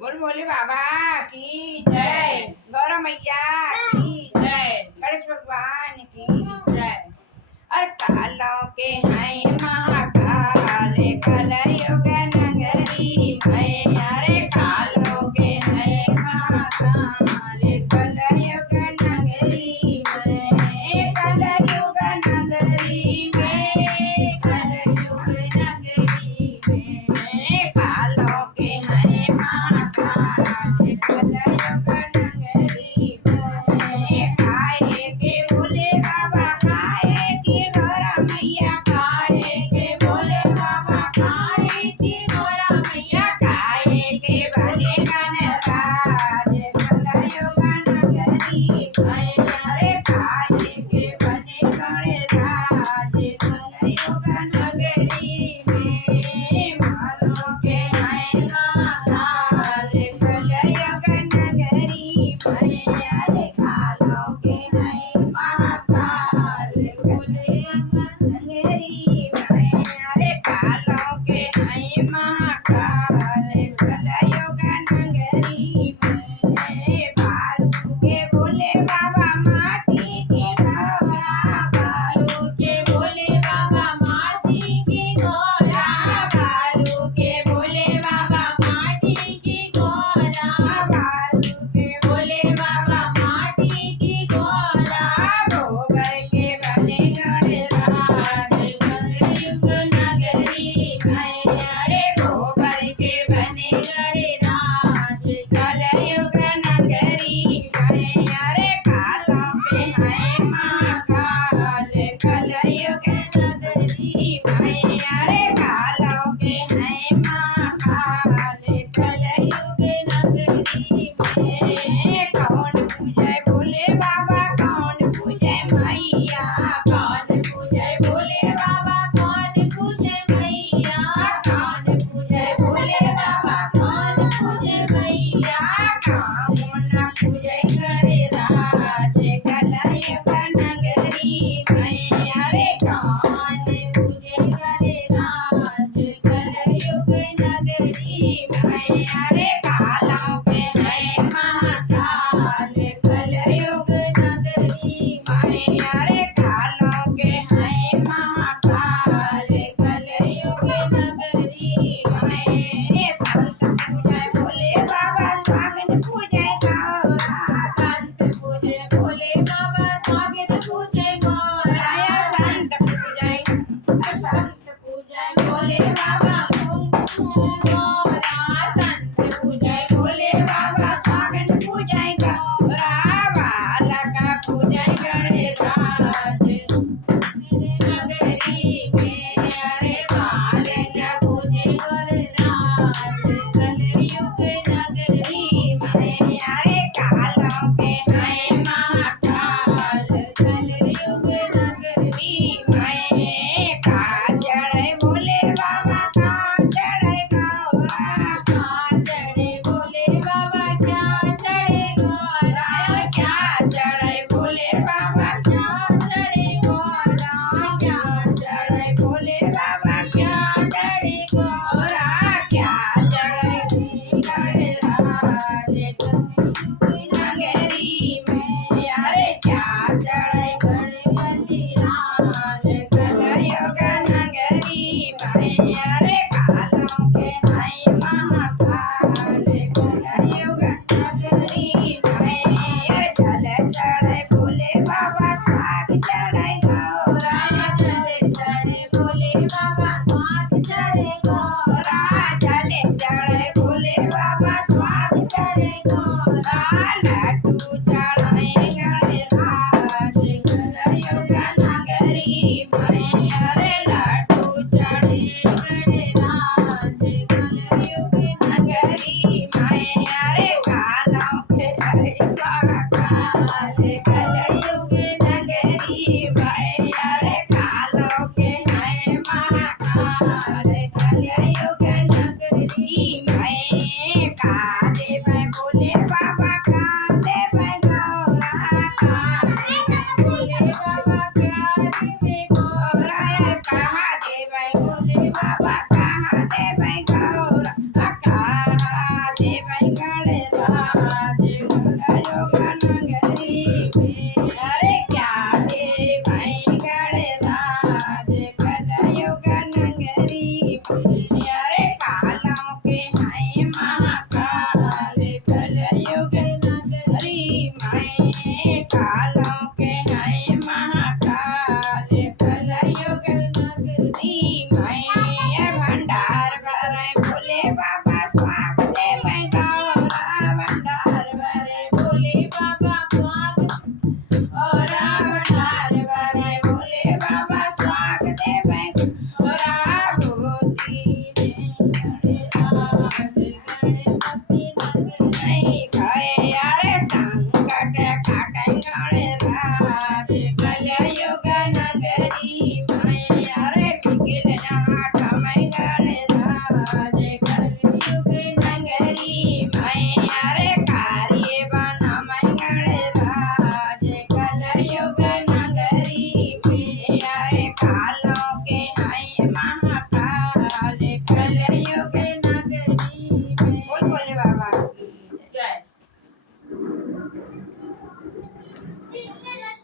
बोल बोले बाबा की जय। गौरा मैया की जय। गणेश भगवान की जय। अरे कालों के हैं महाकाल कलयुग नगरी में। अरे कालों के हैं महाकाल कलयुग नगरी में। कलयुग नगरी में। कलयुग नगरी में। कालों के हैं महाकाल कलयुग नगरी में। खाए के बोले बाबा खाए के गौरा मैया खाए के बोले बाबा खाए के गौरा मैया खाए के बने गणराज कलयुग नगरी में। अरे खाए के बने गणराज कलयुग नगरी में। मानो के हैं महाकाल कलयुग नगरी में। अरे कालों के हैं महाकाल कलयुग नगरी में। अरे कालों के हैं महाकाल कलयुग नगरी में। बालू के बोले बाबा माटी के गौरा बालू के बोले बाबा माटी के गौरा बालू के बोले बाबा माटी के गौरा बालू के बोले बाबा माटी की गौरा। गोबर के बने गणराज कलयुग नगरी में। अरे गोबर के बने गणराज कलयुग नगरी में। अरे कालों के हैं महाकाल कलयुग नगरी में। अरे कालों के हैं महाकाल कलयुग नगरी में। कौन पूजे बोले बाबा कौन पूजे मैया कौन पूजे बोले बाबा कौन पूजे मैया कौन पूजे बोले बाबा कौन पूजे मैया। कौन पूजे गणराज कलयुग नगरी में। अरे कौन पूजे गणराज कलयुग नगरी में। अरे कालों के हैं महाकाल कलयुग नगरी में। अरे कालों के हैं महाकाल कलयुग नगरी में। संत पूजे बोले बाबा स्वागत पूजे गौरा संत पूजे बोले बाबा स्वागत पूजे गौरा। संत पूजे बोले बाबा गौरा संत पूजे बोले बाबा स्वागत पूजे गौरा। बालक पूजे गणराज नगरी में। अरे बालक पूजे गणराज कलयुग नगरी में। अरे कालों के हैं महाकाल कलयुग नगरी में। काजड़ बोले बाबा काजड़ गौरा काजड़ बोले बाबा क्या चढ़े गौरा क्या चढ़े बोले बाबा क्या चढ़े गौरा क्या चढ़े बोले बाबा क्या चढ़े गौरा क्या चढ़े गणराज नगरी में। अरे क्या चढ़े गणराज कलयुग नगरी में। अरे कालों के हैं महाकाल कलयुग नगरी में। अरे जल चढ़े बोले बाबा स्वाग चढ़े गौरा जल चढ़े बोले बाबा स्वाग चढ़े गौरा जल चढ़े बोले बाबा स्वाग चढ़े गौरा। लड्डू चढ़े गणराज कलयुग नगरी में। अरे लड्डू चढ़े गणराज कलयुग नगरी में। अरे कालों के हैं महाकाल कलयुग नगरी में। अरे कालों के हैं महाकाल कलयुग नगरी में। काले में बोले बाबा काले में गौरा काले में बोले बाबा काले में गौरा। कहाँ देव बोले बाबा कहाँ देव गौरा कहाँ देव महाकाल कलयुग नगरी में कालों के हैं महाकाल कलयुग नगरी में भंडार भरे भोले बाबा स्वागत में गौरा भंडार भरे भोले बाबा स्वागत और भंडार भरे भोले बाबा स्वागत में गौरा गोदी गणपति नहीं खाए यारे संकट काटे गणराज कलयुग नगरी में यारे बिगल नाथ में गणराज कलयुग नगरी में यारे कार्य बना में गणराज कलयुग नगरी में यारे कालों के हैं महाकाल कलयुग नगरी में बोल बोले बाबा